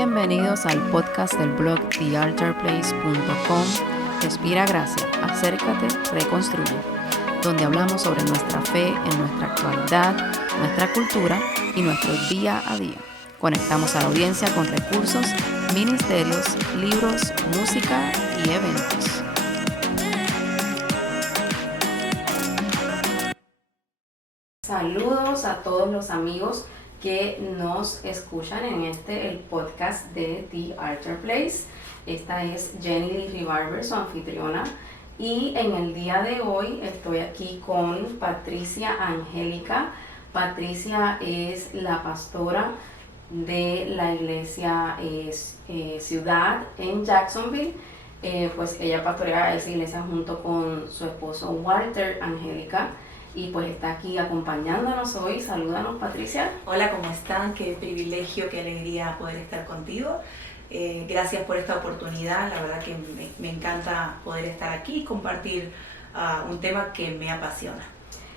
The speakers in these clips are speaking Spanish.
Bienvenidos al podcast del blog thealtarplace.com. Respira gracia, acércate, reconstruye, donde hablamos sobre nuestra fe en nuestra actualidad, nuestra cultura y nuestro día a día. Conectamos a la audiencia con recursos, ministerios, libros, música y eventos. Saludos a todos los amigos que nos escuchan en el podcast de The Altar Place. Esta es Jenny Lee Ribarber, su anfitriona, y en el día de hoy estoy aquí con Patricia Angélica. Patricia es la pastora de la iglesia Ciudad en Jacksonville. Pues ella pastorea esa iglesia junto con su esposo Walter Angélica. Y pues está aquí acompañándonos hoy. Salúdanos, Patricia. Hola, ¿cómo están? Qué privilegio, qué alegría poder estar contigo. Gracias por esta oportunidad. La verdad que me encanta poder estar aquí y compartir un tema que me apasiona.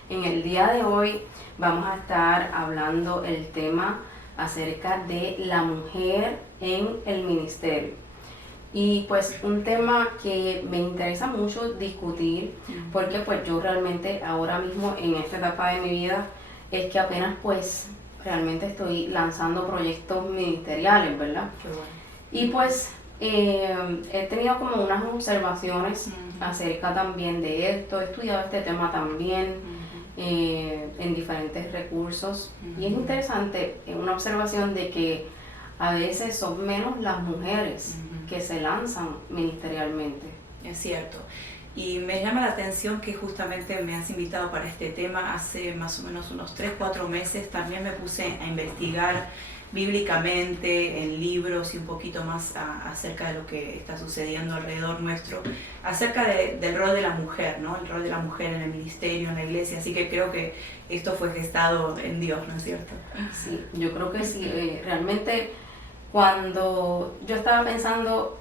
En el día de hoy vamos a estar hablando el tema acerca de la mujer en el ministerio. Y pues un tema que me interesa mucho discutir, porque pues yo realmente ahora mismo en esta etapa de mi vida es que apenas pues realmente estoy lanzando proyectos ministeriales, ¿verdad? Qué bueno. Y pues he tenido como unas observaciones acerca también de esto, he estudiado este tema también en diferentes recursos y es interesante una observación de que a veces son menos las mujeres que se lanzan ministerialmente. Es cierto. Y me llama la atención que justamente me has invitado para este tema hace más o menos unos 3-4 meses. También me puse a investigar bíblicamente en libros y un poquito más acerca de lo que está sucediendo alrededor nuestro, acerca del rol de la mujer, ¿no? El rol de la mujer en el ministerio, en la iglesia. Así que creo que esto fue gestado en Dios, ¿no es cierto? Sí, yo creo que sí. Realmente cuando yo estaba pensando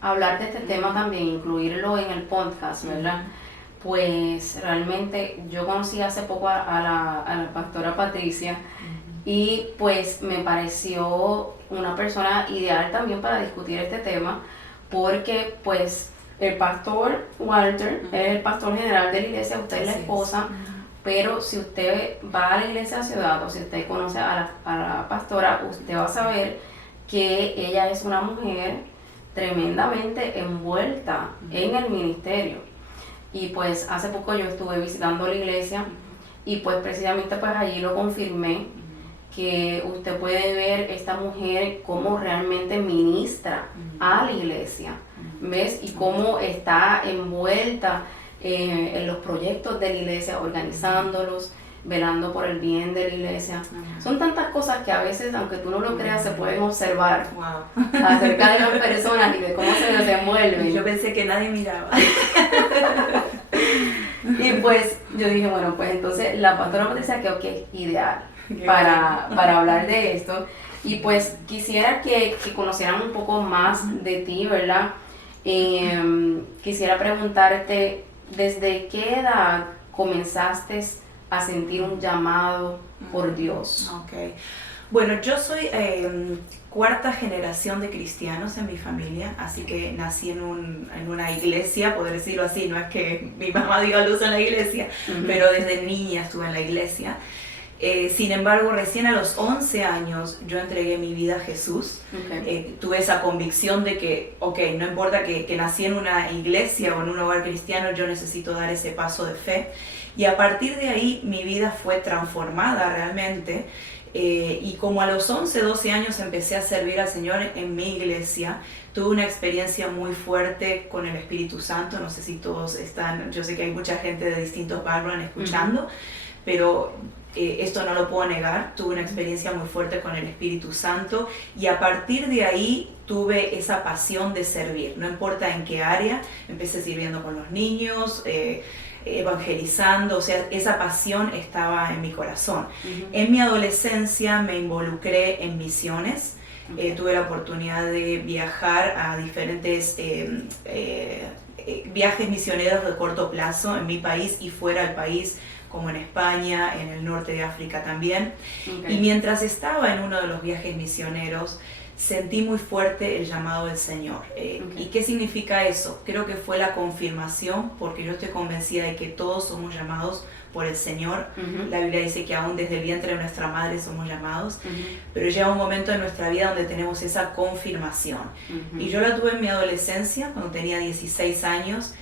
hablar de este tema también, incluirlo en el podcast, ¿verdad? Pues realmente yo conocí hace poco a la pastora Patricia y pues me pareció una persona ideal también para discutir este tema, porque pues el pastor Walter es el pastor general de la iglesia, usted es la esposa, pero si usted va a la iglesia Ciudad o si usted conoce a la pastora, usted va a saber que ella es una mujer tremendamente envuelta en el ministerio. Y pues hace poco yo estuve visitando la iglesia y pues precisamente pues allí lo confirmé, que usted puede ver esta mujer cómo realmente ministra a la iglesia, ¿ves? Y cómo está envuelta en los proyectos de la iglesia, organizándolos, velando por el bien de la iglesia. Son tantas cosas que a veces, aunque tú no lo creas, se pueden observar acerca de las personas y de cómo se desenvuelven. Yo pensé que nadie miraba. Y pues yo dije, bueno, pues entonces la pastora Patricia quedó que es ideal para hablar de esto. Y pues quisiera que conocieran un poco más de ti, ¿verdad? Quisiera preguntarte, ¿desde qué edad comenzaste a sentir un llamado por Dios? Okay. Bueno, yo soy cuarta generación de cristianos en mi familia, así que nací en una iglesia, por decirlo así. No es que mi mamá dio a luz en la iglesia, pero desde niña estuve en la iglesia. Sin embargo, recién a los 11 años yo entregué mi vida a Jesús. Tuve esa convicción de que, no importa que nací en una iglesia o en un hogar cristiano, yo necesito dar ese paso de fe. Y a partir de ahí mi vida fue transformada realmente. Y como a los 11, 12 años empecé a servir al Señor en mi iglesia, tuve una experiencia muy fuerte con el Espíritu Santo. No sé si todos están, yo sé que hay mucha gente de distintos backgrounds escuchando, pero esto no lo puedo negar. Tuve una experiencia muy fuerte con el Espíritu Santo y a partir de ahí tuve esa pasión de servir, no importa en qué área. Empecé sirviendo con los niños, evangelizando, o sea, esa pasión estaba en mi corazón. En mi adolescencia me involucré en misiones. Tuve la oportunidad de viajar a diferentes viajes misioneros de corto plazo en mi país y fuera del país, como en España, en el norte de África también. Y mientras estaba en uno de los viajes misioneros, sentí muy fuerte el llamado del Señor. ¿Y qué significa eso? Creo que fue la confirmación, porque yo estoy convencida de que todos somos llamados por el Señor. La Biblia dice que aún desde el vientre de nuestra madre somos llamados, pero llega un momento en nuestra vida donde tenemos esa confirmación. Y yo la tuve en mi adolescencia, cuando tenía 16 años,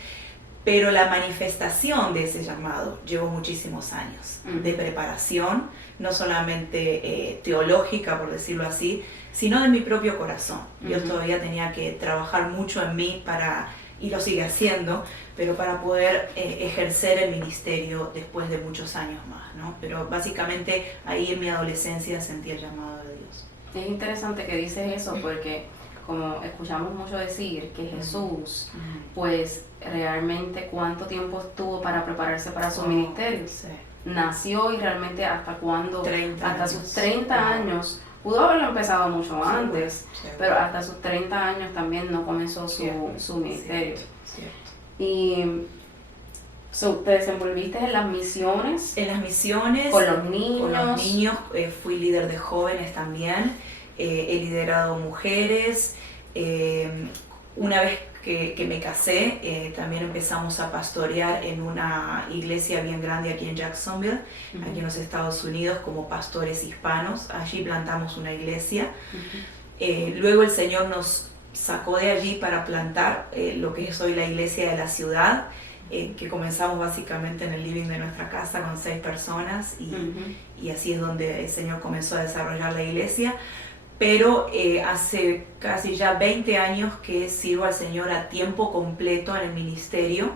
pero la manifestación de ese llamado llevó muchísimos años de preparación, no solamente teológica, por decirlo así, sino de mi propio corazón. Yo todavía tenía que trabajar mucho en mí y lo sigue haciendo, pero para poder ejercer el ministerio después de muchos años más, ¿no? Pero básicamente ahí en mi adolescencia sentí el llamado de Dios. Es interesante que dices eso, porque como escuchamos mucho decir que Jesús, pues realmente cuánto tiempo estuvo para prepararse para su ministerio. Sí. Nació y realmente hasta cuándo, 30 hasta años. sus 30 años, pudo haberlo empezado mucho antes, Cierto. pero hasta sus 30 años también no comenzó su ministerio. Cierto. Y te desenvolviste en las misiones, En las misiones, con los niños. Fui líder de jóvenes también, he liderado mujeres. Una vez que me casé, también empezamos a pastorear en una iglesia bien grande aquí en Jacksonville, aquí en los Estados Unidos, como pastores hispanos. Allí plantamos una iglesia. Luego el Señor nos sacó de allí para plantar lo que es hoy la iglesia de la ciudad, que comenzamos básicamente en el living de nuestra casa con 6 personas y así es donde el Señor comenzó a desarrollar la iglesia. Pero hace casi ya 20 años que sirvo al Señor a tiempo completo en el ministerio,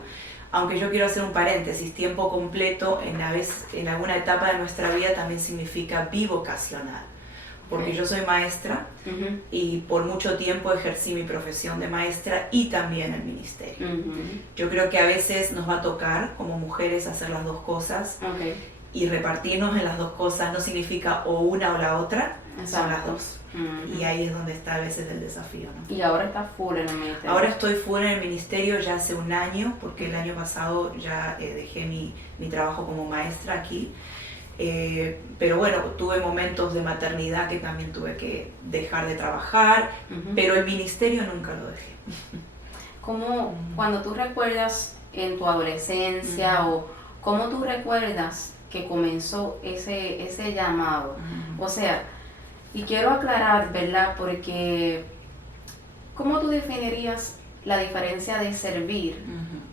aunque yo quiero hacer un paréntesis, tiempo completo en alguna etapa de nuestra vida también significa bivocacional, porque yo soy maestra y por mucho tiempo ejercí mi profesión de maestra y también el ministerio. Yo creo que a veces nos va a tocar como mujeres hacer las dos cosas y repartirnos en las dos cosas no significa o una o la otra, son las dos. Y ahí es donde está a veces el desafío, ¿no? Y ahora estás full en el ministerio. Ahora estoy fuera en el ministerio ya hace un año, porque el año pasado ya dejé mi trabajo como maestra aquí. Pero bueno, tuve momentos de maternidad que también tuve que dejar de trabajar, pero el ministerio nunca lo dejé. ¿Cómo, cuando tú recuerdas en tu adolescencia o cómo tú recuerdas que comenzó ese llamado? O sea, y quiero aclarar, ¿verdad? Porque ¿cómo tú definirías la diferencia de servir?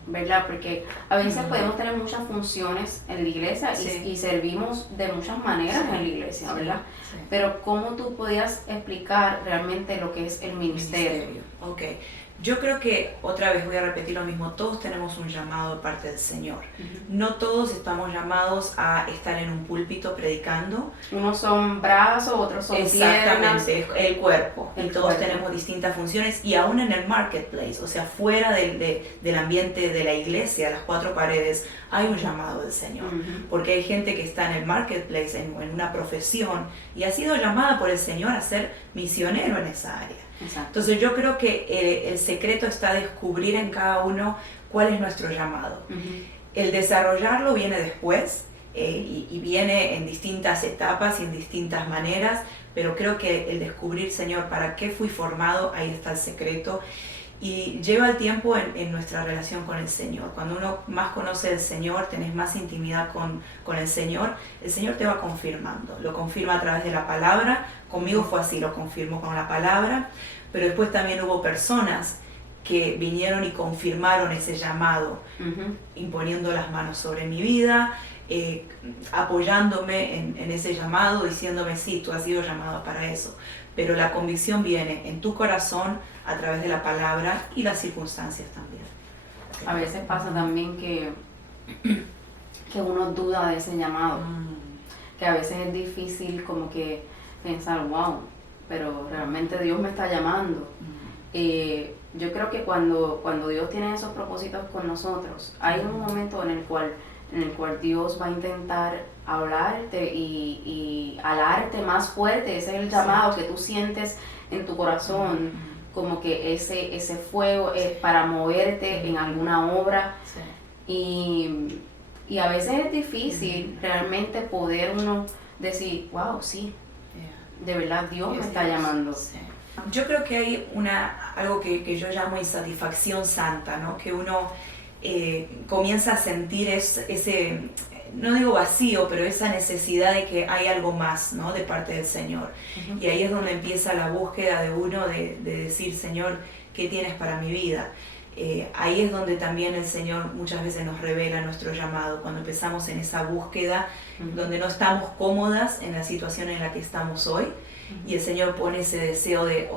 ¿Verdad? Porque a veces podemos tener muchas funciones en la iglesia y servimos de muchas maneras en la iglesia, ¿verdad? Sí. Pero ¿cómo tú podías explicar realmente lo que es el ministerio? Ok. Yo creo que, otra vez voy a repetir lo mismo, todos tenemos un llamado de parte del Señor. No todos estamos llamados a estar en un púlpito predicando. Unos son brazos, otros son piernas. Exactamente, el cuerpo. Y todos tenemos distintas funciones y aún en el marketplace, o sea, fuera del ambiente de la iglesia, las 4 paredes, hay un llamado del Señor. Porque hay gente que está en el marketplace, en una profesión, y ha sido llamada por el Señor a ser misionero en esa área. Exacto. Entonces yo creo que el secreto está descubrir en cada uno cuál es nuestro llamado. El desarrollarlo viene después y viene en distintas etapas y en distintas maneras, pero creo que el descubrir, Señor, ¿para qué fui formado? Ahí está el secreto. Y lleva el tiempo en nuestra relación con el Señor. Cuando uno más conoce al Señor, tenés más intimidad con el Señor te va confirmando. Lo confirma a través de la palabra. Conmigo fue así, lo confirmó con la palabra. Pero después también hubo personas que vinieron y confirmaron ese llamado, imponiendo las manos sobre mi vida, apoyándome en ese llamado, diciéndome, sí, tú has sido llamado para eso. Pero la convicción viene en tu corazón a través de la palabra y las circunstancias también. A veces pasa también que uno duda de ese llamado, que a veces es difícil como que pensar, wow, pero realmente Dios me está llamando. Yo creo que cuando Dios tiene esos propósitos con nosotros, hay un momento en el cual Dios va a intentar hablarte y alarte más fuerte. Ese es el llamado que tú sientes en tu corazón, como que ese fuego es para moverte en alguna obra. Y a veces es difícil realmente poder uno decir, wow, sí, de verdad Dios me está llamando. Yo creo que hay algo que yo llamo insatisfacción santa, ¿no? Que uno comienza a sentir ese, no digo vacío, pero esa necesidad de que hay algo más, ¿no? De parte del Señor. Y ahí es donde empieza la búsqueda de uno de decir, Señor, ¿qué tienes para mi vida? Ahí es donde también el Señor muchas veces nos revela nuestro llamado, cuando empezamos en esa búsqueda, donde no estamos cómodas en la situación en la que estamos hoy, y el Señor pone ese deseo de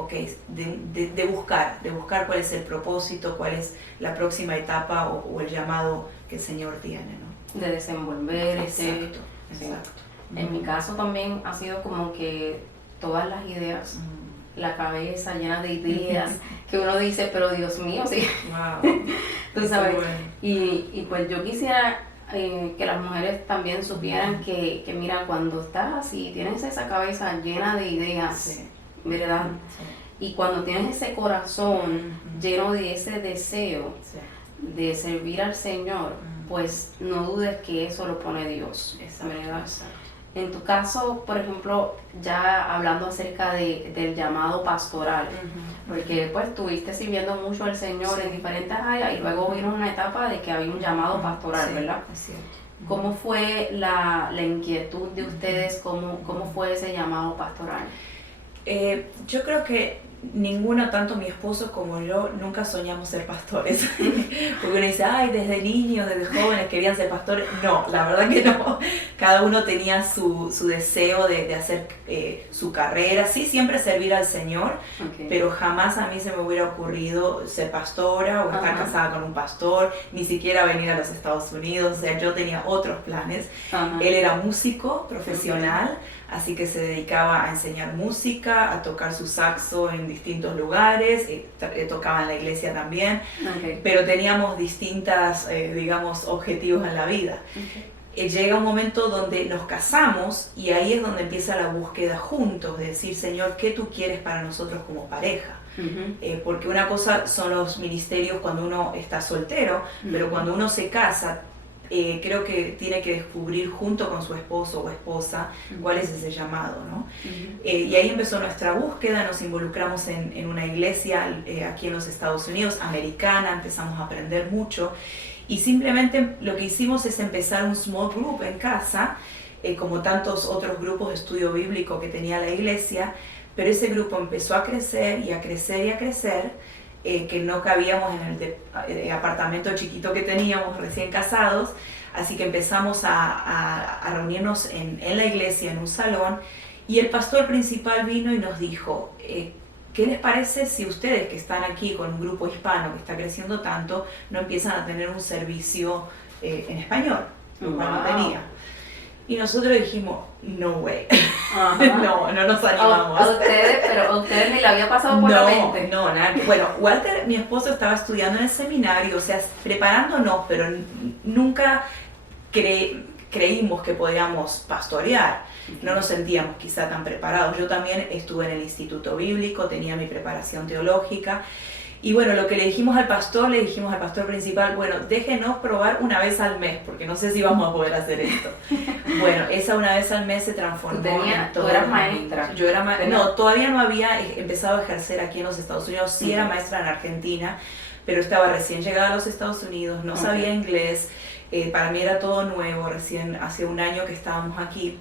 buscar cuál es el propósito, cuál es la próxima etapa o el llamado que el Señor tiene, ¿no? De desenvolver. Exacto. En mi caso también ha sido como que todas las ideas, la cabeza llena de ideas, que uno dice, pero Dios mío, sí. Wow. Tú sabes. Bueno. Y pues yo quisiera que las mujeres también supieran que mira, cuando estás así, tienes esa cabeza llena de ideas, Sí. ¿verdad? Sí. Y cuando tienes ese corazón lleno de ese deseo Sí. de servir al Señor, pues no dudes que eso lo pone Dios, ¿verdad? Exacto. En tu caso, por ejemplo, ya hablando acerca del llamado pastoral, porque pues estuviste sirviendo mucho al Señor en diferentes áreas y luego vino una etapa de que había un llamado pastoral, Sí, ¿verdad? es cierto. ¿Cómo fue la inquietud de ustedes? ¿Cómo fue ese llamado pastoral? Yo creo que ninguno, tanto mi esposo como yo, nunca soñamos ser pastores. Porque uno dice, ay, desde niños, desde jóvenes querían ser pastores. No, la verdad que no. Cada uno tenía su deseo de hacer su carrera. Sí, siempre servir al Señor, Okay. pero jamás a mí se me hubiera ocurrido ser pastora o estar casada con un pastor, ni siquiera venir a los Estados Unidos. O sea, yo tenía otros planes. Ajá. Él era músico profesional, así que se dedicaba a enseñar música, a tocar su saxo en distintos lugares, tocaba en la iglesia también, Okay. pero teníamos distintas, digamos, objetivos en la vida. Llega un momento donde nos casamos y ahí es donde empieza la búsqueda juntos, de decir, Señor, ¿qué tú quieres para nosotros como pareja? Porque una cosa son los ministerios cuando uno está soltero, pero cuando uno se casa, creo que tiene que descubrir junto con su esposo o esposa cuál es ese llamado, ¿no? Y ahí empezó nuestra búsqueda, nos involucramos en una iglesia aquí en los Estados Unidos, americana, empezamos a aprender mucho y simplemente lo que hicimos es empezar un small group en casa, como tantos otros grupos de estudio bíblico que tenía la iglesia, pero ese grupo empezó a crecer y a crecer y a crecer, que no cabíamos en el apartamento chiquito que teníamos recién casados, así que empezamos a reunirnos en la iglesia, en un salón, y el pastor principal vino y nos dijo, ¿qué les parece si ustedes que están aquí con un grupo hispano que está creciendo tanto, no empiezan a tener un servicio en español? Lo cual no tenía. Y nosotros dijimos, no way, no nos animamos. Pero a ustedes ni le había pasado por la mente. No, nada. Bueno, Walter, mi esposo, estaba estudiando en el seminario, o sea, preparándonos, pero nunca creímos que podíamos pastorear. No nos sentíamos quizá tan preparados. Yo también estuve en el instituto bíblico, tenía mi preparación teológica. Y bueno, lo que le dijimos al pastor principal, bueno, déjenos probar una vez al mes, porque no sé si vamos a poder hacer esto. Bueno, esa una vez al mes se transformó en todo. ¿Tú eras maestra? Yo era maestra. No, todavía no había empezado a ejercer aquí en los Estados Unidos. Sí era maestra en Argentina, pero estaba recién llegada a los Estados Unidos, no sabía inglés. Para mí era todo nuevo, recién hace un año que estábamos aquí.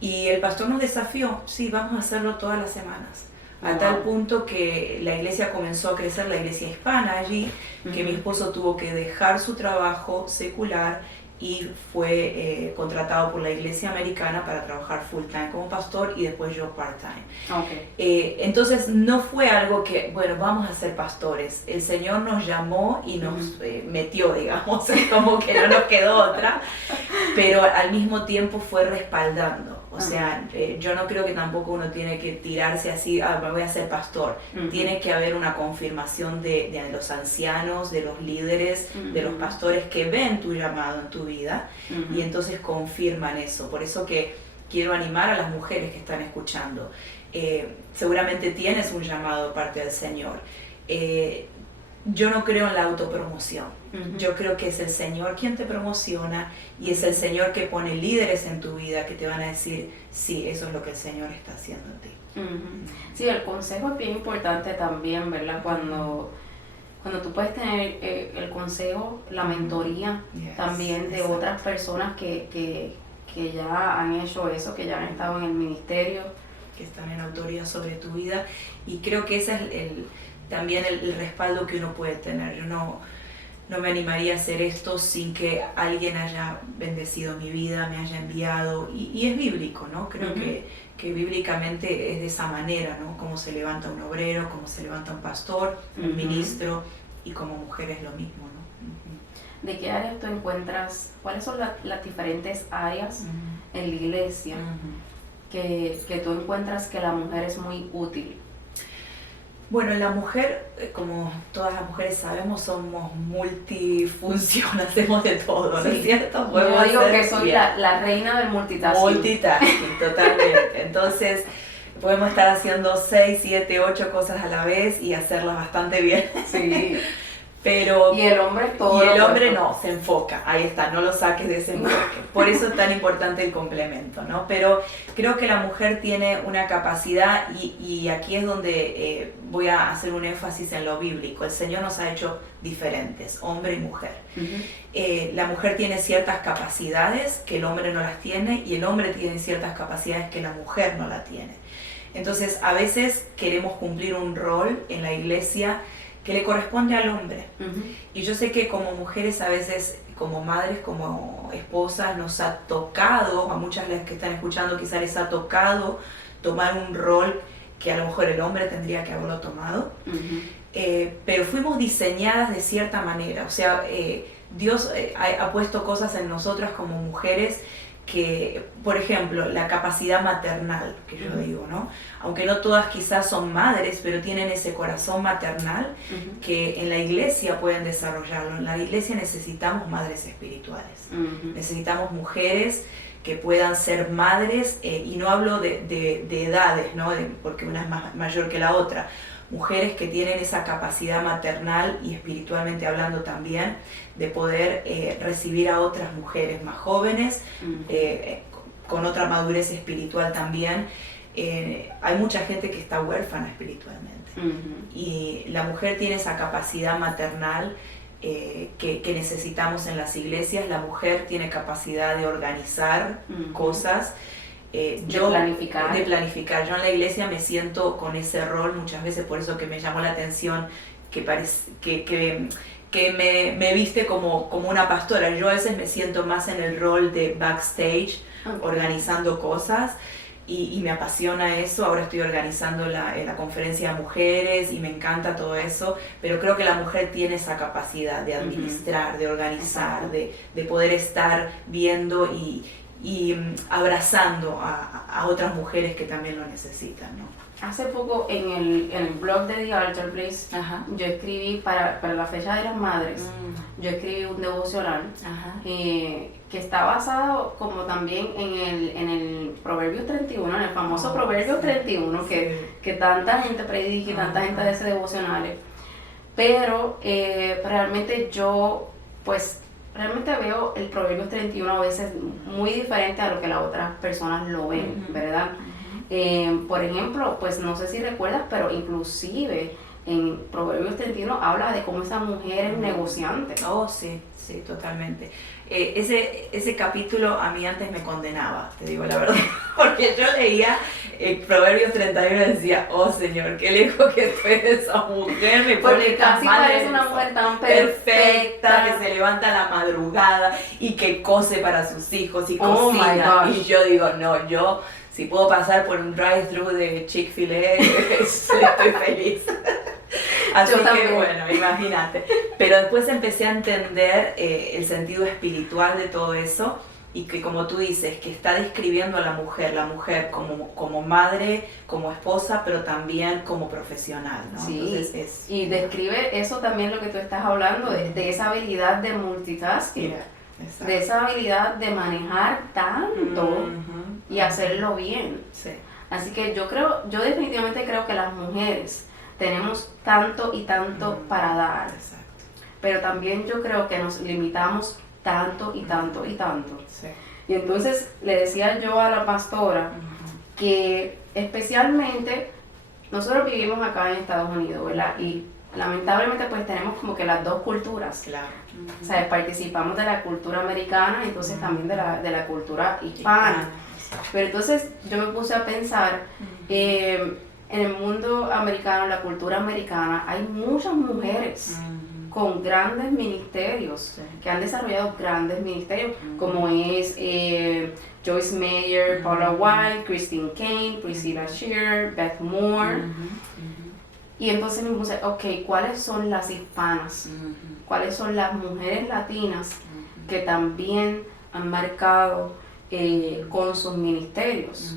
Y el pastor nos desafió, sí, vamos a hacerlo todas las semanas. A tal punto que la iglesia comenzó a crecer, la iglesia hispana allí, que mi esposo tuvo que dejar su trabajo secular y fue contratado por la iglesia americana para trabajar full time como pastor y después yo part time. Entonces no fue algo que, bueno, vamos a ser pastores. El Señor nos llamó y nos metió, digamos, como que no nos quedó otra, pero al mismo tiempo fue respaldando. O sea, yo no creo que tampoco uno tiene que tirarse así, me voy a ser pastor. Tiene que haber una confirmación de los ancianos, de los líderes, de los pastores que ven tu llamado en tu vida y entonces confirman eso. Por eso que quiero animar a las mujeres que están escuchando. Seguramente tienes un llamado de parte del Señor. Yo no creo en la autopromoción. Yo creo que es el Señor quien te promociona y es el Señor que pone líderes en tu vida que te van a decir, sí, eso es lo que el Señor está haciendo en ti. Sí, el consejo es bien importante también, ¿verdad? Cuando tú puedes tener el consejo, la mentoría también de otras personas que ya han hecho eso, que ya han estado en el ministerio. Que están en autoridad sobre tu vida. Y creo que ese es también el respaldo que uno puede tener. Yo no me animaría a hacer esto sin que alguien haya bendecido mi vida, me haya enviado. Y es bíblico, ¿no? Creo que bíblicamente es de esa manera, ¿no? Cómo se levanta un obrero, cómo se levanta un pastor, un ministro, y como mujer es lo mismo, ¿no? ¿De qué áreas tú encuentras, cuáles son las diferentes áreas en la iglesia que tú encuentras que la mujer es muy útil? Bueno, la mujer, como todas las mujeres sabemos, somos multifunción, hacemos de todo, ¿no es cierto? Yo digo que soy la reina del multitasking. Multitasking, totalmente. Entonces, podemos estar haciendo 6, 7, 8 cosas a la vez y hacerlas bastante bien. Sí. Pero, y el hombre todo. Y el hombre no, se enfoca, ahí está, no lo saques de ese enfoque. Por eso es tan importante el complemento, ¿no? Pero creo que la mujer tiene una capacidad y aquí es donde voy a hacer un énfasis en lo bíblico. El Señor nos ha hecho diferentes, hombre y mujer. La mujer tiene ciertas capacidades que el hombre no las tiene y el hombre tiene ciertas capacidades que la mujer no la tiene. Entonces, a veces queremos cumplir un rol en la iglesia que le corresponde al hombre. Y yo sé que como mujeres a veces, como madres, como esposas, nos ha tocado, a muchas de las que están escuchando quizás les ha tocado tomar un rol que a lo mejor el hombre tendría que haberlo tomado, pero fuimos diseñadas de cierta manera, o sea, Dios ha puesto cosas en nosotras como mujeres que, por ejemplo, la capacidad maternal, que yo digo, ¿no? Aunque no todas quizás son madres, pero tienen ese corazón maternal que en la iglesia pueden desarrollarlo. En la iglesia necesitamos madres espirituales, necesitamos mujeres que puedan ser madres, y no hablo de edades, ¿no? Porque una es más mayor que la otra. Mujeres que tienen esa capacidad maternal y espiritualmente hablando también de poder recibir a otras mujeres más jóvenes, con otra madurez espiritual también. Hay mucha gente que está huérfana espiritualmente y la mujer tiene esa capacidad maternal que necesitamos en las iglesias. La mujer tiene capacidad de organizar cosas, de planificar. Yo en la iglesia me siento con ese rol muchas veces, por eso que me llamó la atención que me viste como una pastora. Yo a veces me siento más en el rol de backstage, organizando cosas, y me apasiona eso. Ahora estoy organizando la conferencia de mujeres y me encanta todo eso, pero creo que la mujer tiene esa capacidad de administrar, de organizar, de poder estar viendo y abrazando a otras mujeres que también lo necesitan, ¿no? Hace poco en el blog de The Altar Place, yo escribí para la fecha de las madres, yo escribí un devocional que está basado como también en el Proverbios 31, en el famoso Proverbios 31, que tanta gente predica y tanta gente hace devocionales. Pero realmente yo, pues, realmente veo el Proverbios 31 a veces muy diferente a lo que las otras personas lo ven, ¿verdad? Por ejemplo, pues no sé si recuerdas, pero inclusive en Proverbios 31 habla de cómo esa mujer es negociante. Oh, sí, totalmente. Ese capítulo a mí antes me condenaba, te digo la verdad, porque yo leía Proverbios 31 y decía, oh Señor, qué lejos que fue de esa mujer, me pone casi parece una mujer tan perfecta, que se levanta a la madrugada y que cose para sus hijos y cocina, y yo digo, no, yo si puedo pasar por un drive-thru de Chick-fil-A, estoy feliz. Así que bueno, imagínate. Pero después empecé a entender el sentido espiritual de todo eso, y que, como tú dices, que está describiendo a la mujer como madre, como esposa, pero también como profesional, ¿no? Sí, entonces y describe eso también, lo que tú estás hablando, de esa habilidad de multitasking, de esa habilidad de manejar tanto y hacerlo bien. Sí. Así que yo definitivamente creo que las mujeres tenemos tanto y tanto para dar. Exacto. pero también yo creo que nos limitamos tanto y tanto y tanto. Sí. Y entonces le decía yo a la pastora que especialmente nosotros vivimos acá en Estados Unidos, ¿verdad? Y lamentablemente pues tenemos como que las dos culturas. Claro. O sea, participamos de la cultura americana y entonces también de la cultura hispana. Pero entonces yo me puse a pensar, en el mundo americano, la cultura americana, hay muchas mujeres con grandes ministerios, que han desarrollado grandes ministerios, como es Joyce Meyer, Paula White, Christine Caine, Priscilla Shirer, Beth Moore. Y entonces me puse, ok, ¿cuáles son las hispanas? ¿Cuáles son las mujeres latinas que también han marcado con sus ministerios?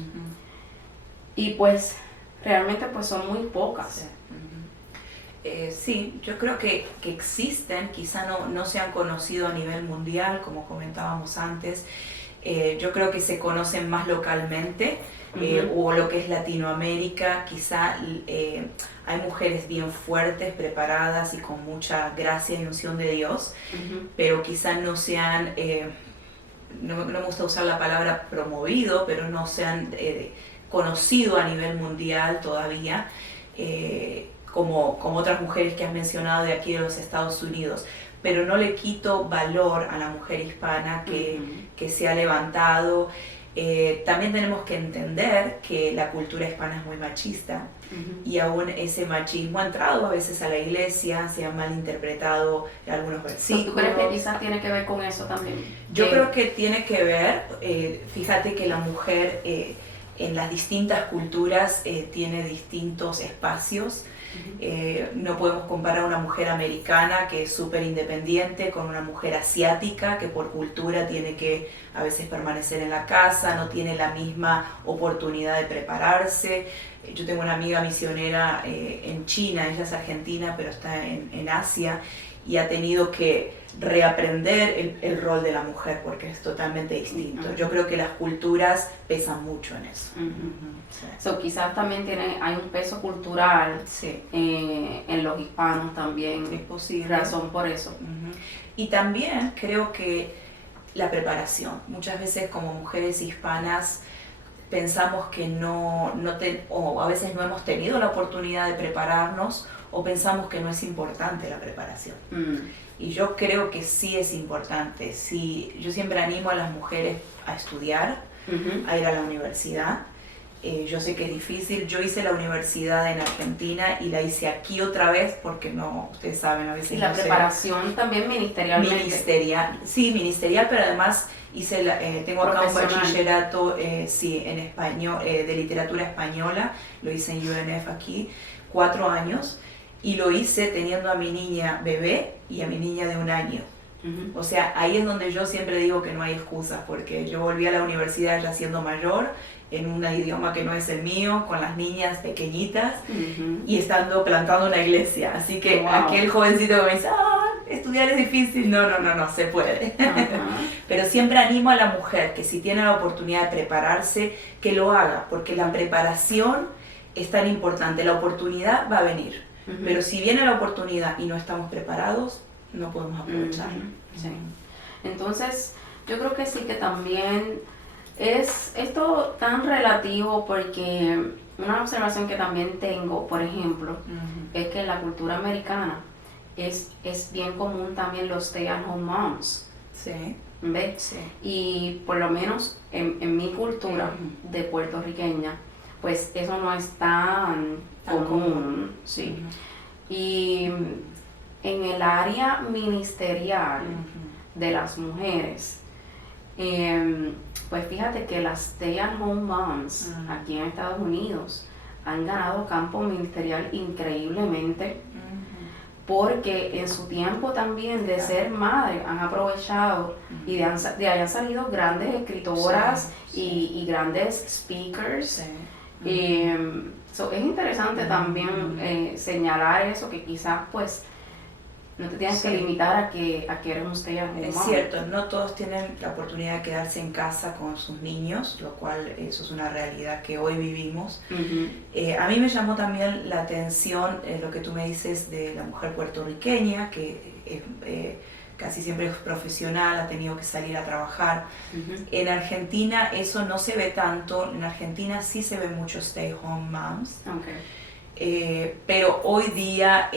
Y pues realmente pues son muy pocas. Sí, yo creo que existen, quizá no se han conocido a nivel mundial, como comentábamos antes. Yo creo que se conocen más localmente, o lo que es Latinoamérica, quizá hay mujeres bien fuertes, preparadas y con mucha gracia y unción de Dios, pero quizá no se han, no me gusta usar la palabra promovido, pero no se han conocido a nivel mundial todavía, como otras mujeres que has mencionado de aquí de los Estados Unidos. Pero no le quito valor a la mujer hispana que se ha levantado. También tenemos que entender que la cultura hispana es muy machista, y aún ese machismo ha entrado a veces a la iglesia, se han malinterpretado algunos versículos. ¿Tú crees que quizás tiene que ver con eso también? Yo creo que tiene que ver, fíjate que la mujer en las distintas culturas tiene distintos espacios. No podemos comparar una mujer americana que es súper independiente con una mujer asiática que por cultura tiene que a veces permanecer en la casa, no tiene la misma oportunidad de prepararse. Yo tengo una amiga misionera en China, ella es argentina pero está en Asia, y ha tenido que reaprender el rol de la mujer porque es totalmente distinto. Yo creo que las culturas pesan mucho en eso. Sí. So, quizás también hay un peso cultural en los hispanos también. Es posible. Razón por eso. Y también creo que la preparación. Muchas veces como mujeres hispanas pensamos que o a veces no hemos tenido la oportunidad de prepararnos, o pensamos que no es importante la preparación. Y yo creo que sí es importante. Sí, yo siempre animo a las mujeres a estudiar, a ir a la universidad. Yo sé que es difícil. Yo hice la universidad en Argentina y la hice aquí otra vez porque no, ustedes saben, a veces y la no preparación también ministerialmente. Ministerial, pero además tengo acá un bachillerato en español, de literatura española. Lo hice en UNF aquí, 4 años. Y lo hice teniendo a mi niña bebé y a mi niña de 1 año. O sea, ahí es donde yo siempre digo que no hay excusas, porque yo volví a la universidad ya siendo mayor, en un idioma que no es el mío, con las niñas pequeñitas, y plantando una iglesia. Así que aquel jovencito que me dice, estudiar es difícil, no, se puede. Pero siempre animo a la mujer que si tiene la oportunidad de prepararse, que lo haga, porque la preparación es tan importante. La oportunidad va a venir. Pero si viene la oportunidad y no estamos preparados, no podemos aprovecharla. Sí. Entonces, yo creo que sí, que también es esto tan relativo, porque una observación que también tengo, por ejemplo, es que en la cultura americana es bien común también los stay-at-home moms. Sí. ¿Ves? Sí. Y por lo menos en mi cultura de puertorriqueña, pues eso no es tan común. Sí. Y en el área ministerial de las mujeres, pues fíjate que las stay-at-home moms aquí en Estados Unidos han ganado campo ministerial increíblemente, porque en su tiempo también de ser madre han aprovechado y de hayan salido grandes escritoras y grandes speakers. Es interesante también señalar eso, que quizás pues no te tienes que limitar a que eres un stay-at-home mom. Es cierto, no todos tienen la oportunidad de quedarse en casa con sus niños, lo cual eso es una realidad que hoy vivimos. A mí me llamó también la atención lo que tú me dices de la mujer puertorriqueña, que casi siempre es profesional, ha tenido que salir a trabajar. Ujú. En Argentina eso no se ve tanto, en Argentina sí se ve mucho stay home moms, Okay. pero hoy día,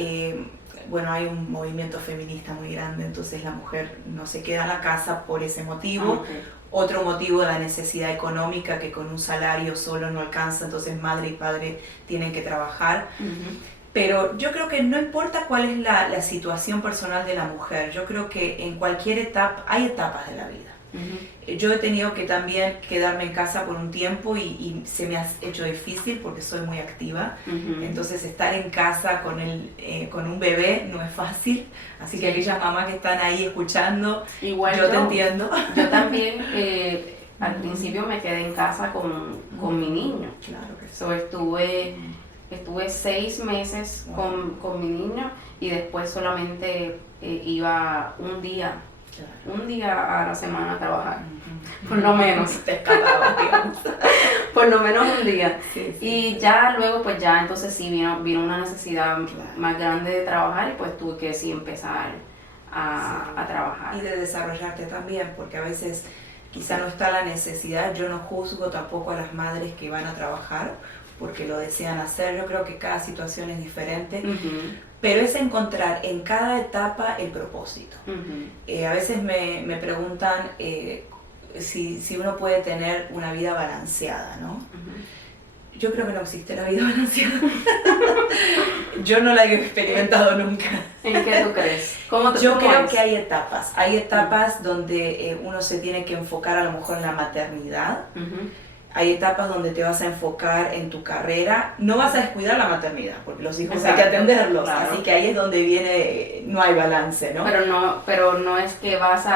bueno, hay un movimiento feminista muy grande, entonces la mujer no se queda en la casa por ese motivo. Okay. Otro motivo, la necesidad económica, que con un salario solo no alcanza, entonces madre y padre tienen que trabajar. Ujú. Pero yo creo que no importa cuál es la situación personal de la mujer, yo creo que en cualquier etapa, hay etapas de la vida. Ujú. Yo he tenido que también quedarme en casa por un tiempo y se me ha hecho difícil porque soy muy activa. Ujú. Entonces estar en casa con un bebé no es fácil. Así que aquellas mamás que están ahí escuchando, Igual yo te entiendo. Yo también al principio me quedé en casa con mi niño. Claro que sí. So, estuve 6 meses Wow. con mi niño y después solamente iba Claro. un día a la semana a trabajar, por lo menos. Te escapaba, digamos. Por lo menos un día. Sí, sí. Y ya luego, pues ya entonces sí vino una necesidad Claro. más grande de trabajar y pues tuve que sí empezar Sí. a trabajar. Y de desarrollarte también, porque a veces quizá no está la necesidad. Yo no juzgo tampoco a las madres que van a trabajar porque lo desean hacer. Yo creo que cada situación es diferente, Ujú, pero es encontrar en cada etapa el propósito. ujú. A veces me preguntan si uno puede tener una vida balanceada, ¿no? Ujú. Yo creo que no existe la vida balanceada. Yo no la he experimentado nunca. ¿En qué tú crees? Yo cómo creo es? que hay etapas. Hay etapas donde uno se tiene que enfocar a lo mejor en la maternidad. Ujú. Hay etapas donde te vas a enfocar en tu carrera. No vas a descuidar la maternidad, porque los hijos hay Exacto, que atenderlos. claro. Así que ahí es donde viene, no hay balance, ¿no? Pero no es que vas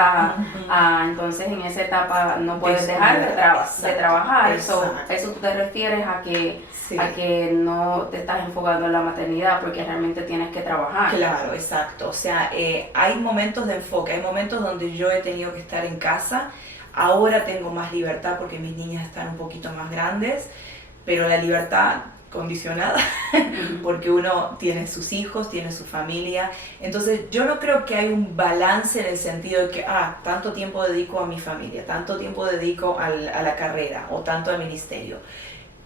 entonces en esa etapa no puedes dejar de Exacto, trabajar. exacto. Eso tú te refieres Sí. a que no te estás enfocando en la maternidad porque realmente tienes que trabajar. Claro, exacto. O sea, hay momentos de enfoque, hay momentos donde yo he tenido que estar en casa. Ahora tengo más libertad porque mis niñas están un poquito más grandes, pero la libertad condicionada Ujú. porque uno tiene sus hijos, tiene su familia. Entonces yo no creo que hay un balance en el sentido de que, tanto tiempo dedico a mi familia, tanto tiempo dedico a la carrera o tanto al ministerio.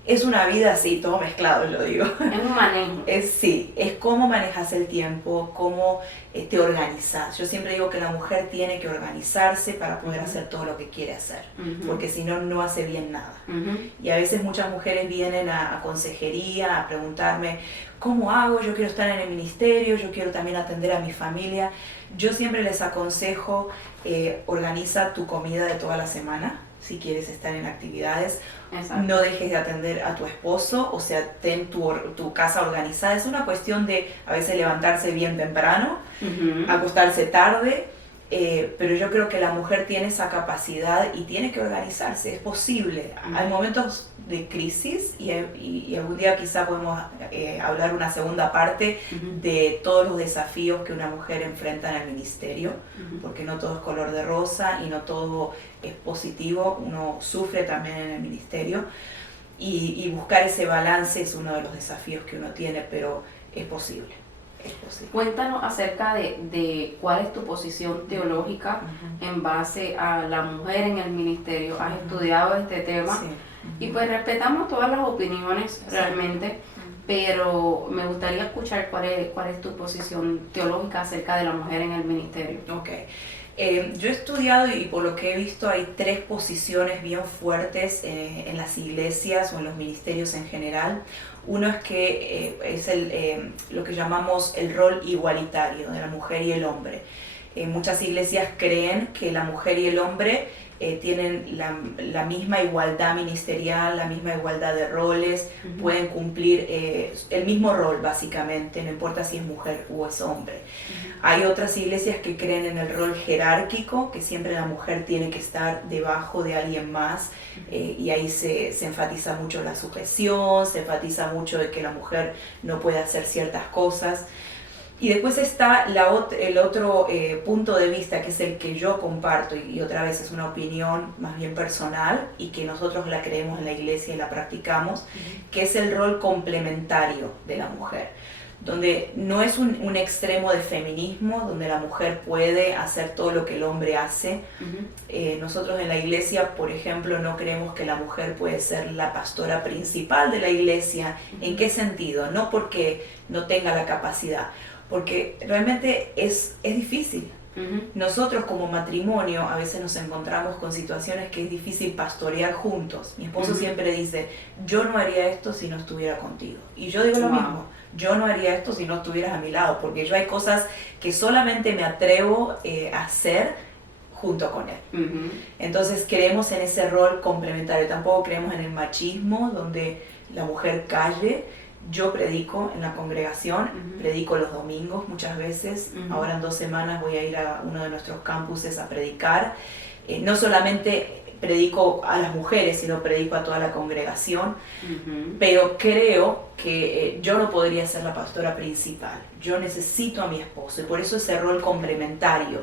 Es una vida así, todo mezclado, lo digo. Es un manejo. Sí, es cómo manejas el tiempo, cómo te organizas. Yo siempre digo que la mujer tiene que organizarse para poder Ujú. hacer todo lo que quiere hacer, Ujú. porque si no, no hace bien nada. Ujú. Y a veces muchas mujeres vienen a consejería, a preguntarme, ¿cómo hago? Yo quiero estar en el ministerio, yo quiero también atender a mi familia. Yo siempre les aconsejo, organiza tu comida de toda la semana, si quieres estar en actividades. Exacto. No dejes de atender a tu esposo, o sea, ten tu casa organizada. Es una cuestión de a veces levantarse bien temprano, Ujú. acostarse tarde, pero yo creo que la mujer tiene esa capacidad y tiene que organizarse, es posible. Ujú. Hay momentos de crisis y algún día quizá podemos hablar una segunda parte Ujú. de todos los desafíos que una mujer enfrenta en el ministerio, Ujú. porque no todo es color de rosa y no todo es positivo, uno sufre también en el ministerio y buscar ese balance es uno de los desafíos que uno tiene, pero es posible, es posible. Cuéntanos acerca de cuál es tu posición teológica Ujú. en base a la mujer en el ministerio. Has Ujú. estudiado este tema Sí. y pues respetamos todas las opiniones Sí. realmente, pero me gustaría escuchar cuál es tu posición teológica acerca de la mujer en el ministerio. Ok. Yo he estudiado y por lo que he visto hay 3 posiciones bien fuertes en las iglesias o en los ministerios en general. Uno es que es lo que llamamos el rol igualitario de la mujer y el hombre. Muchas iglesias creen que la mujer y el hombre tienen la misma igualdad ministerial, la misma igualdad de roles, Ujú. pueden cumplir el mismo rol básicamente, no importa si es mujer o es hombre. Hay otras iglesias que creen en el rol jerárquico, que siempre la mujer tiene que estar debajo de alguien más, y ahí se enfatiza mucho la sujeción, se enfatiza mucho de que la mujer no puede hacer ciertas cosas. Y después está el otro punto de vista, que es el que yo comparto, y otra vez es una opinión más bien personal, y que nosotros la creemos en la iglesia y la practicamos, que es el rol complementario de la mujer, donde no es un extremo de feminismo, donde la mujer puede hacer todo lo que el hombre hace. Nosotros en la iglesia, por ejemplo, no creemos que la mujer puede ser la pastora principal de la iglesia. ¿En qué sentido? No porque no tenga la capacidad, porque realmente es difícil. Nosotros como matrimonio a veces nos encontramos con situaciones que es difícil pastorear juntos. Mi esposo siempre dice, yo no haría esto si no estuviera contigo. Y yo digo lo mismo, yo no haría esto si no estuvieras a mi lado, porque yo hay cosas que solamente me atrevo a hacer junto con él. Entonces creemos en ese rol complementario, tampoco creemos en el machismo, donde la mujer calle. Yo predico en la congregación, predico los domingos muchas veces. Ahora en 2 semanas voy a ir a uno de nuestros campuses a predicar. No solamente predico a las mujeres, sino predico a toda la congregación. Pero creo que yo no podría ser la pastora principal. Yo necesito a mi esposo y por eso ese rol complementario.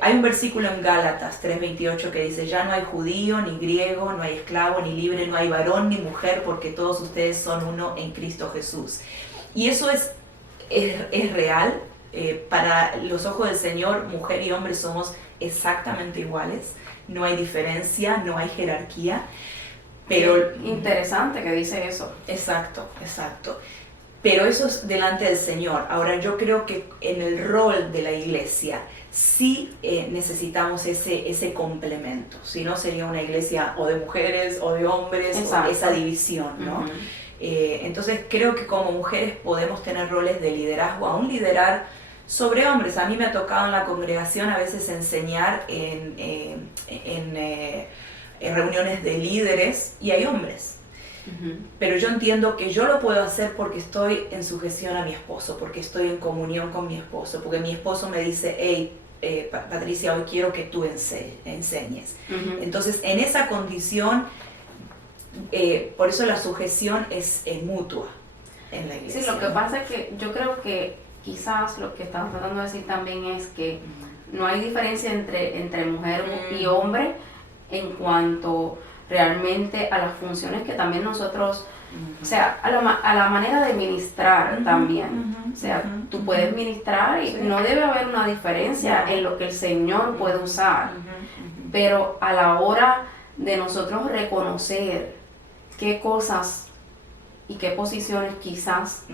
Hay un versículo en Gálatas 3:28 que dice, ya no hay judío, ni griego, no hay esclavo, ni libre, no hay varón, ni mujer, porque todos ustedes son uno en Cristo Jesús. Y eso es real. Para los ojos del Señor, mujer y hombre somos exactamente iguales. No hay diferencia, no hay jerarquía. Pero interesante que dice eso. Exacto. Pero eso es delante del Señor. Ahora yo creo que en el rol de la iglesia sí necesitamos ese complemento. Si no sería una iglesia o de mujeres o de hombres, o esa división, ¿no? Entonces creo que como mujeres podemos tener roles de liderazgo, aún liderar sobre hombres. A mí me ha tocado en la congregación a veces enseñar en reuniones de líderes y hay hombres. Pero yo entiendo que yo lo puedo hacer porque estoy en sujeción a mi esposo, porque estoy en comunión con mi esposo, porque mi esposo me dice, hey, Patricia, hoy quiero que tú enseñes. Entonces, en esa condición, por eso la sujeción es mutua en la iglesia. Sí, lo que pasa es que yo creo que quizás lo que estamos tratando de decir también es que no hay diferencia entre mujer y hombre en cuanto realmente a las funciones que también nosotros, o sea, a la manera de ministrar también. O sea, tú puedes ministrar y no debe haber una diferencia en lo que el Señor puede usar. Pero a la hora de nosotros reconocer qué cosas y qué posiciones quizás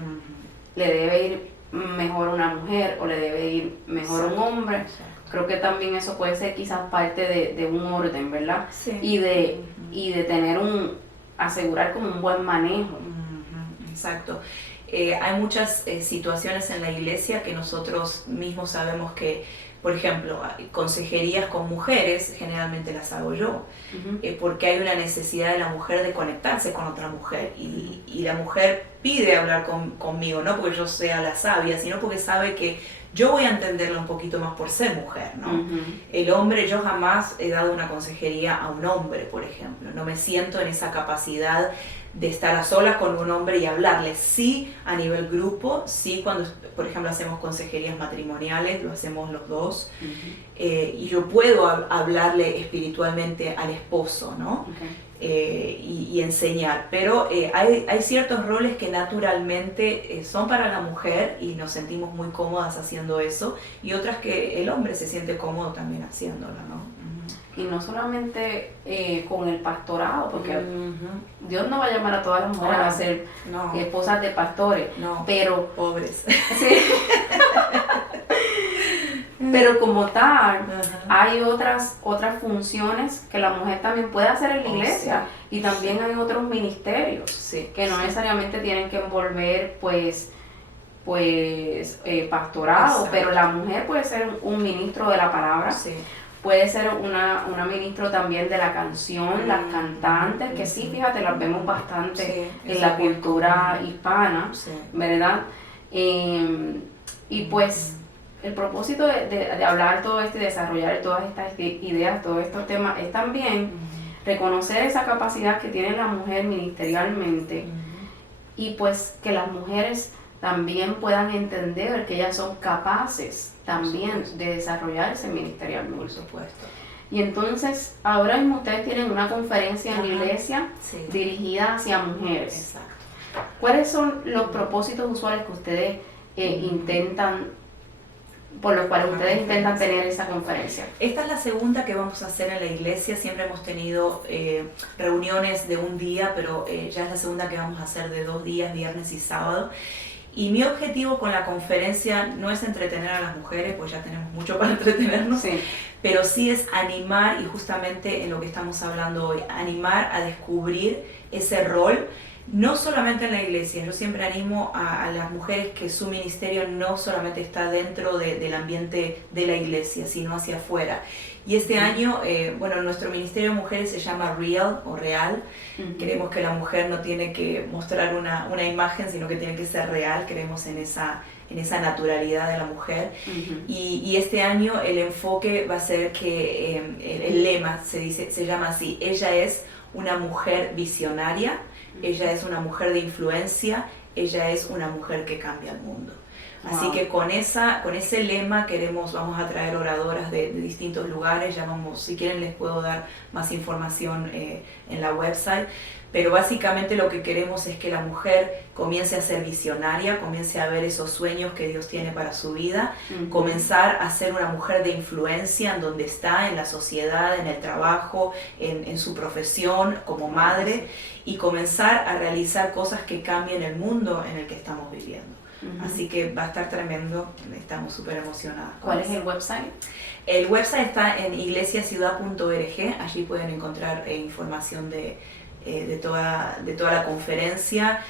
le debe ir mejor a una mujer o le debe ir mejor a un hombre, creo que también eso puede ser quizás parte de un orden, ¿verdad? Sí. Y de tener asegurar como un buen manejo. Exacto. Hay muchas situaciones en la iglesia que nosotros mismos sabemos que, por ejemplo, consejerías con mujeres, generalmente las hago yo, porque hay una necesidad de la mujer de conectarse con otra mujer y la mujer pide hablar conmigo, no porque yo sea la sabia, sino porque sabe que yo voy a entenderla un poquito más por ser mujer, ¿no? El hombre, yo jamás he dado una consejería a un hombre, por ejemplo, no me siento en esa capacidad de estar a solas con un hombre y hablarle. Sí, a nivel grupo, sí, cuando, por ejemplo, hacemos consejerías matrimoniales, lo hacemos los dos, y yo puedo hablarle espiritualmente al esposo, ¿no? Y enseñar, pero hay ciertos roles que naturalmente son para la mujer y nos sentimos muy cómodas haciendo eso, y otras que el hombre se siente cómodo también haciéndolo, ¿no? Y no solamente con el pastorado, porque Dios no va a llamar a todas las mujeres a ser esposas de pastores, pero pobres. Sí. Pero como tal, hay otras funciones que la mujer también puede hacer en la iglesia, y también hay otros ministerios que no necesariamente tienen que envolver pastorado, pero la mujer puede ser un ministro de la palabra, puede ser una ministro también de la canción, las cantantes, que sí, fíjate, las vemos bastante en la cultura hispana, ¿verdad? Y pues el propósito de hablar todo esto y desarrollar todas estas ideas, todos estos temas, es también reconocer esa capacidad que tiene la mujer ministerialmente, y pues que las mujeres también puedan entender que ellas son capaces también de desarrollarse ministerialmente. Por supuesto. Y entonces, ahora mismo ustedes tienen una conferencia en la iglesia dirigida hacia mujeres. Exacto. ¿Cuáles son los propósitos usuales que ustedes por los cuales ustedes intentan tener esa conferencia? Esta es la segunda que vamos a hacer en la iglesia. Siempre hemos tenido reuniones de un día, pero ya es la segunda que vamos a hacer de 2 días, viernes y sábado. Y mi objetivo con la conferencia no es entretener a las mujeres, pues ya tenemos mucho para entretenernos, Sí. pero sí es animar, y justamente en lo que estamos hablando hoy, animar a descubrir ese rol, no solamente en la iglesia. Yo siempre animo a las mujeres que su ministerio no solamente está dentro del ambiente de la iglesia, sino hacia afuera. Y este año, nuestro ministerio de mujeres se llama Real o Real. Queremos que la mujer no tiene que mostrar una imagen, sino que tiene que ser real. Creemos en esa naturalidad de la mujer. Y este año el enfoque va a ser que el lema se llama así: ella es una mujer visionaria, ella es una mujer de influencia, ella es una mujer que cambia el mundo. Así que con ese lema vamos a traer oradoras de distintos lugares. Si quieren les puedo dar más información en la website. Pero básicamente lo que queremos es que la mujer comience a ser visionaria, comience a ver esos sueños que Dios tiene para su vida, comenzar a ser una mujer de influencia en donde está, en la sociedad, en el trabajo, en su profesión como madre, y comenzar a realizar cosas que cambien el mundo en el que estamos viviendo. Así que va a estar tremendo, estamos súper emocionadas. ¿Cuál es el website? El website está en iglesiaciudad.org, allí pueden encontrar información de toda la conferencia,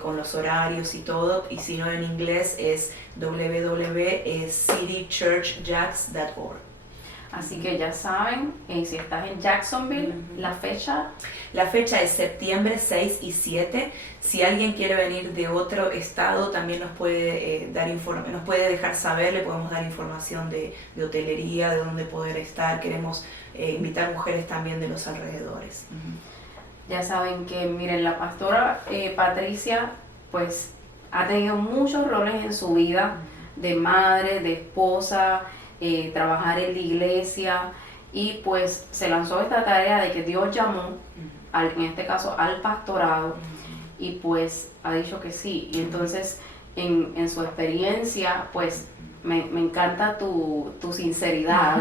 con los horarios y todo, y si no en inglés es www.citychurchjax.org. Así que ya saben, si estás en Jacksonville, la fecha es septiembre 6 y 7. Si alguien quiere venir de otro estado, también nos puede nos puede dejar saber, le podemos dar información de hotelería, de dónde poder estar. Queremos invitar mujeres también de los alrededores. Ya saben que, miren, la pastora Patricia, pues, ha tenido muchos roles en su vida, de madre, de esposa, trabajar en la iglesia, y pues se lanzó esta tarea de que Dios llamó, en este caso al pastorado, y pues ha dicho que sí. Y entonces, en su experiencia, pues, me encanta tu sinceridad,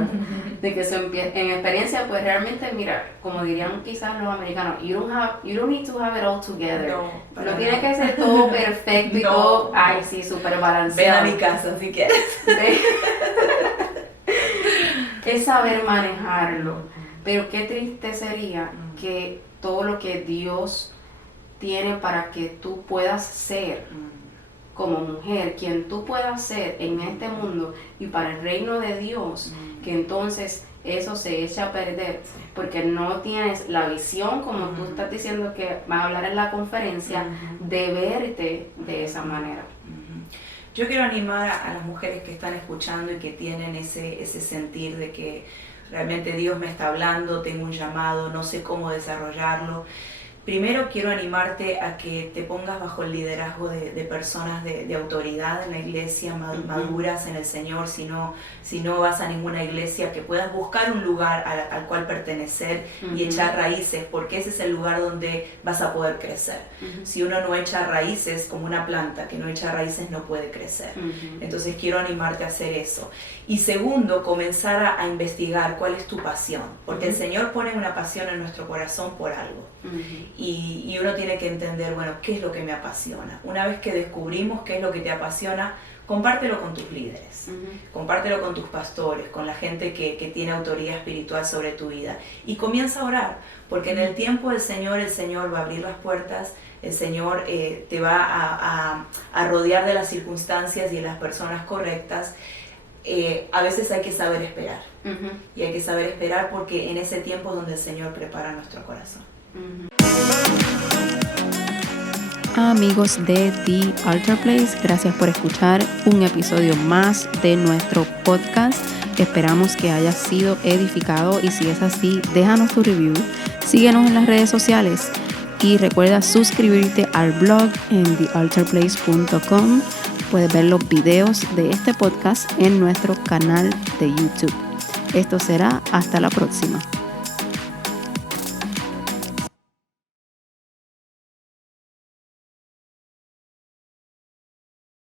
de que en experiencia, pues realmente, mira, como dirían quizás los americanos, you don't need to have it all together. No tiene que ser todo perfecto y todo, ay sí, súper balanceado. Ven a mi casa si quieres. Es saber manejarlo, pero qué triste sería que todo lo que Dios tiene para que tú puedas ser como mujer, quien tú puedas ser en este mundo y para el reino de Dios, que entonces eso se echa a perder porque no tienes la visión, como tú estás diciendo que vas a hablar en la conferencia, de verte de esa manera. Yo quiero animar a las mujeres que están escuchando y que tienen ese sentir de que realmente Dios me está hablando, tengo un llamado, no sé cómo desarrollarlo. Primero quiero animarte a que te pongas bajo el liderazgo de personas de autoridad en la iglesia, maduras en el Señor. Si no vas a ninguna iglesia, que puedas buscar un lugar al cual pertenecer y echar raíces, porque ese es el lugar donde vas a poder crecer. Si uno no echa raíces, como una planta que no echa raíces, no puede crecer. Entonces quiero animarte a hacer eso. Y segundo, comenzar a investigar cuál es tu pasión, porque el Señor pone una pasión en nuestro corazón por algo. Y uno tiene que entender, bueno, qué es lo que me apasiona. Una vez que descubrimos qué es lo que te apasiona, compártelo con tus líderes, compártelo con tus pastores, con la gente que tiene autoridad espiritual sobre tu vida. Y comienza a orar, porque en el tiempo del Señor, el Señor va a abrir las puertas, el Señor te va a rodear de las circunstancias y de las personas correctas. A veces hay que saber esperar, y hay que saber esperar porque en ese tiempo es donde el Señor prepara nuestro corazón. Amigos de The Altar Place, gracias por escuchar un episodio más de nuestro podcast. Esperamos que hayas sido edificado, y si es así, déjanos tu review, síguenos en las redes sociales y recuerda suscribirte al blog en thealtarplace.com. Puedes ver los videos de este podcast en nuestro canal de YouTube. Esto será hasta la próxima.